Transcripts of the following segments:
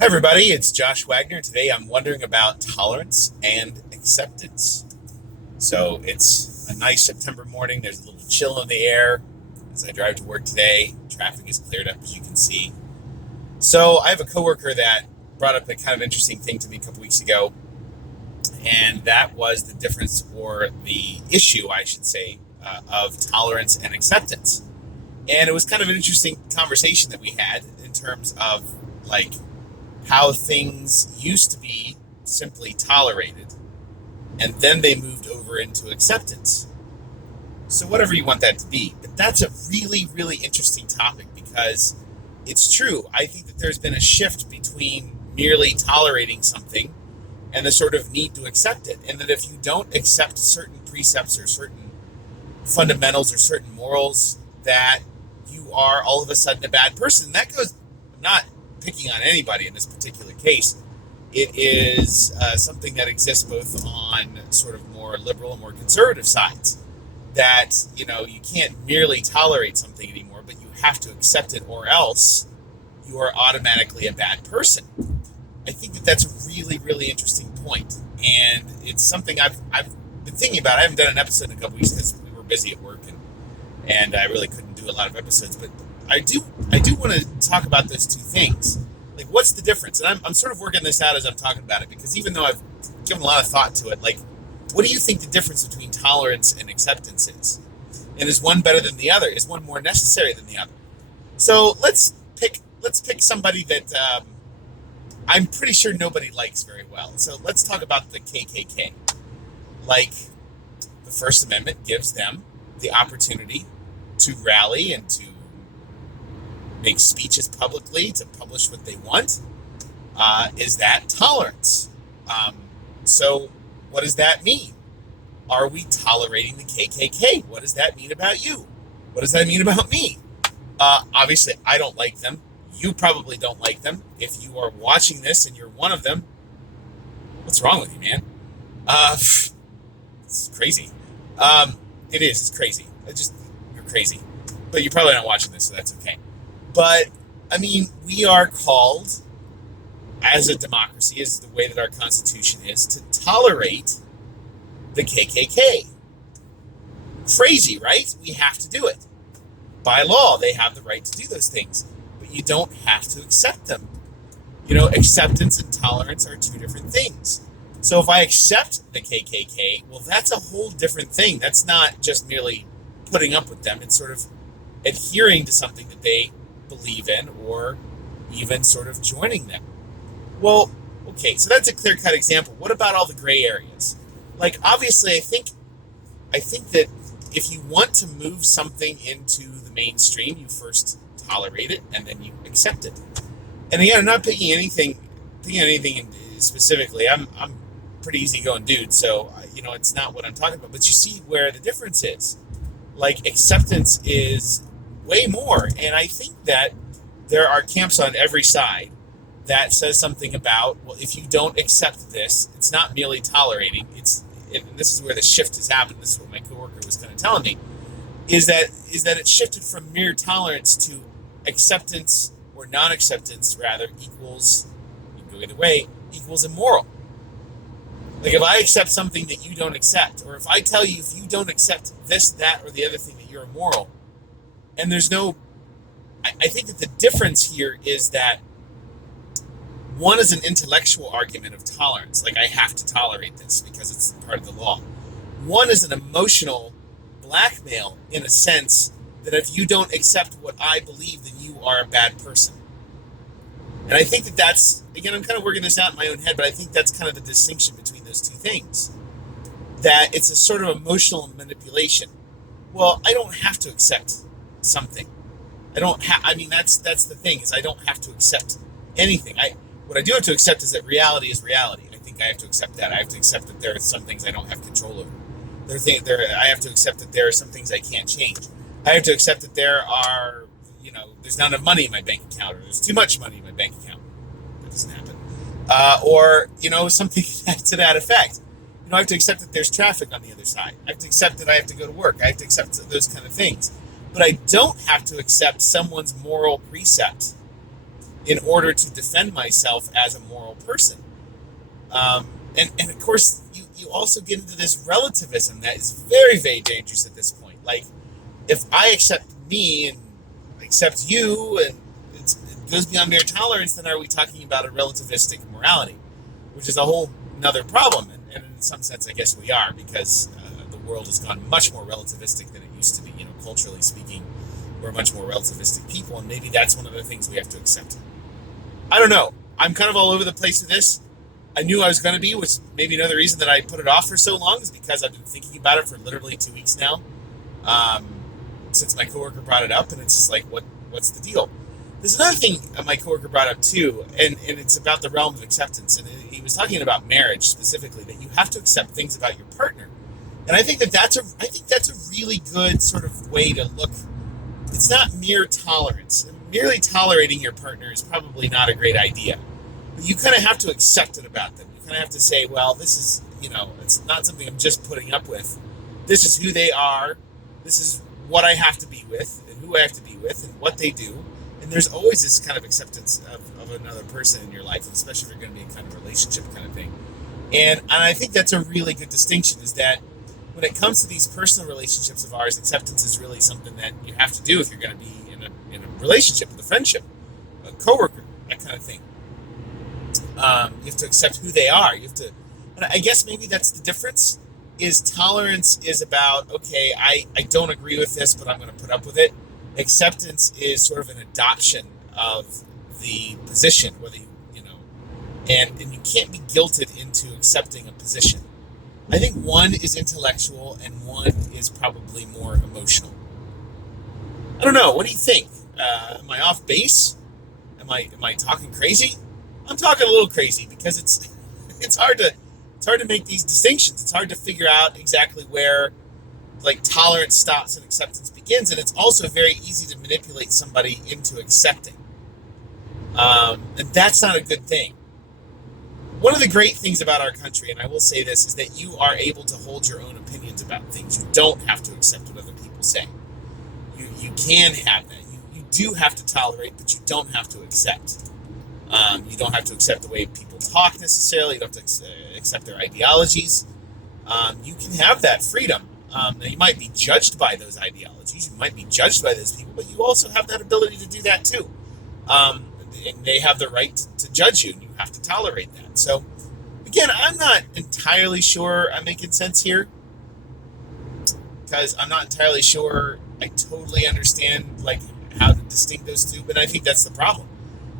Hi, everybody. It's Josh Wagner. Today I'm wondering about tolerance and acceptance. So it's a nice September morning. There's a little chill in the air as I drive to work today. Traffic is cleared up, as you can see. So I have a coworker that brought up a kind of interesting thing to me a couple weeks ago, and that was the difference or the issue, I should say, of tolerance and acceptance. And it was kind of an interesting conversation that we had in terms of like how things used to be simply tolerated and then they moved over into acceptance. So, whatever you want that to be. But that's a really, really interesting topic because it's true. I think that there's been a shift between merely tolerating something and the sort of need to accept it. And that if you don't accept certain precepts or certain fundamentals or certain morals, that you are all of a sudden a bad person. And that goes, I'm not picking on anybody in this particular case. It is something that exists both on sort of more liberal and more conservative sides. That, you can't merely tolerate something anymore, but you have to accept it or else you are automatically a bad person. I think that that's a really, really interesting point. And it's something I've been thinking about. I haven't done an episode in a couple weeks because we were busy at work and I really couldn't do a lot of episodes. But I do want to talk about those two things. Like, what's the difference? And I'm sort of working this out as I'm talking about it because even though I've given a lot of thought to it, like, what do you think the difference between tolerance and acceptance is? And is one better than the other? Is one more necessary than the other? So let's pick somebody that I'm pretty sure nobody likes very well. So let's talk about the KKK. Like, the First Amendment gives them the opportunity to rally and to make speeches publicly, to publish what they want. Is that tolerance? So what does that mean? Are we tolerating the KKK? What does that mean about you? What does that mean about me? Obviously, I don't like them. You probably don't like them. If you are watching this and you're one of them, what's wrong with you, man? It's crazy. It is. It's crazy. You're crazy. But you're probably not watching this, so that's okay. But, I mean, we are called, as a democracy, as the way that our Constitution is, to tolerate the KKK. Crazy, right? We have to do it. By law, they have the right to do those things. But you don't have to accept them. Acceptance and tolerance are two different things. So if I accept the KKK, well, that's a whole different thing. That's not just merely putting up with them. It's sort of adhering to something that they believe in or even sort of joining them. Well, okay, so that's a clear-cut example. What about all the gray areas? Like, obviously, I think that if you want to move something into the mainstream, you first tolerate it and then you accept it. And again, I'm not picking anything specifically. I'm pretty easygoing dude, so it's not what I'm talking about. But you see where the difference is. Like, acceptance is way more, and I think that there are camps on every side that says something about, well, if you don't accept this, it's not merely tolerating. And this is where the shift has happened. This is what my coworker was kind of telling me, is that it shifted from mere tolerance to acceptance or non-acceptance rather equals, you can go either way, equals immoral. Like, if I accept something that you don't accept, or if I tell you if you don't accept this, that, or the other thing, that you're immoral, and there's no, I think that the difference here is that one is an intellectual argument of tolerance, like I have to tolerate this because it's part of the law. One is an emotional blackmail in a sense that if you don't accept what I believe, then you are a bad person. And I think that that's, again, I'm kind of working this out in my own head, but I think that's kind of the distinction between those two things. That it's a sort of emotional manipulation. Well, I don't have to accept something. That's the thing, is I don't have to accept anything. What I do have to accept is that reality is reality. I think I have to accept that. I have to accept that there are some things I don't have control over. I have to accept that there are some things I can't change. I have to accept that there are, there's not enough money in my bank account, or there's too much money in my bank account. That doesn't happen. Or something to that effect. I have to accept that there's traffic on the other side. I have to accept that I have to go to work. I have to accept those kind of things. But I don't have to accept someone's moral precept in order to defend myself as a moral person. And of course, you also get into this relativism that is very, very dangerous at this point. Like, if I accept me and accept you, and it goes beyond mere tolerance, then are we talking about a relativistic morality, which is a whole another problem? And in some sense, I guess we are, because the world has gone much more relativistic than it used to be. Culturally speaking, we're much more relativistic people, and maybe that's one of the things we have to accept. I don't know. I'm kind of all over the place with this. I knew I was going to be, which maybe another reason that I put it off for so long is because I've been thinking about it for literally 2 weeks now, since my coworker brought it up, and it's just like, what's the deal? There's another thing my coworker brought up too, and it's about the realm of acceptance, and he was talking about marriage specifically, that you have to accept things about your partner. And I think that's a really good sort of way to look. It's not mere tolerance. Merely tolerating your partner is probably not a great idea. But you kind of have to accept it about them. You kind of have to say, well, this is, it's not something I'm just putting up with. This is who they are. This is what I have to be with, and who I have to be with, and what they do. And there's always this kind of acceptance of another person in your life, especially if you're going to be in kind of relationship kind of thing. And I think that's a really good distinction, is that when it comes to these personal relationships of ours, acceptance is really something that you have to do if you're going to be in a relationship, with a friendship, a coworker, that kind of thing. You have to accept who they are. You have to, and I guess maybe that's the difference. Is tolerance is about, okay, I don't agree with this, but I'm going to put up with it. Acceptance is sort of an adoption of the position, whether and you can't be guilted into accepting a position. I think one is intellectual and one is probably more emotional. I don't know. What do you think? Am I off base? Am I talking crazy? I'm talking a little crazy because it's hard to make these distinctions. It's hard to figure out exactly where like tolerance stops and acceptance begins, and it's also very easy to manipulate somebody into accepting. And that's not a good thing. One of the great things about our country, and I will say this, is that you are able to hold your own opinions about things. You don't have to accept what other people say. You can have that. You do have to tolerate, but you don't have to accept. You don't have to accept the way people talk necessarily. You don't have to accept their ideologies. You can have that freedom. Now, you might be judged by those ideologies. You might be judged by those people, but you also have that ability to do that too. And they have the right to judge you, and you have to tolerate that. So, again, I'm not entirely sure I'm making sense here, because I'm not entirely sure I totally understand like how to distinct those two. But I think that's the problem.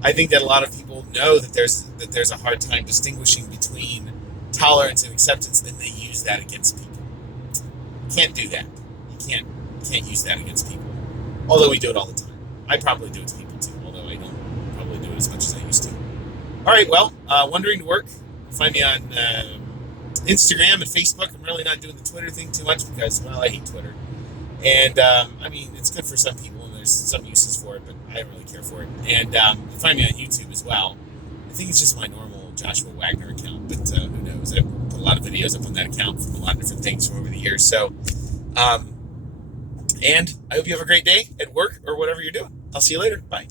I think that a lot of people know that there's a hard time distinguishing between tolerance and acceptance, then they use that against people. You can't do that. You can't use that against people. Although we do it all the time. I probably do it to people too, although I don't probably do it as much as I used to. All right, well, Wondering to Work. Find me on Instagram and Facebook. I'm really not doing the Twitter thing too much because, well, I hate Twitter. And, I mean, it's good for some people, and there's some uses for it, but I don't really care for it. And you find me on YouTube as well. I think it's just my normal Joshua Wagner account, but who knows? I put a lot of videos up on that account from a lot of different things from over the years. So, and I hope you have a great day at work or whatever you're doing. I'll see you later. Bye.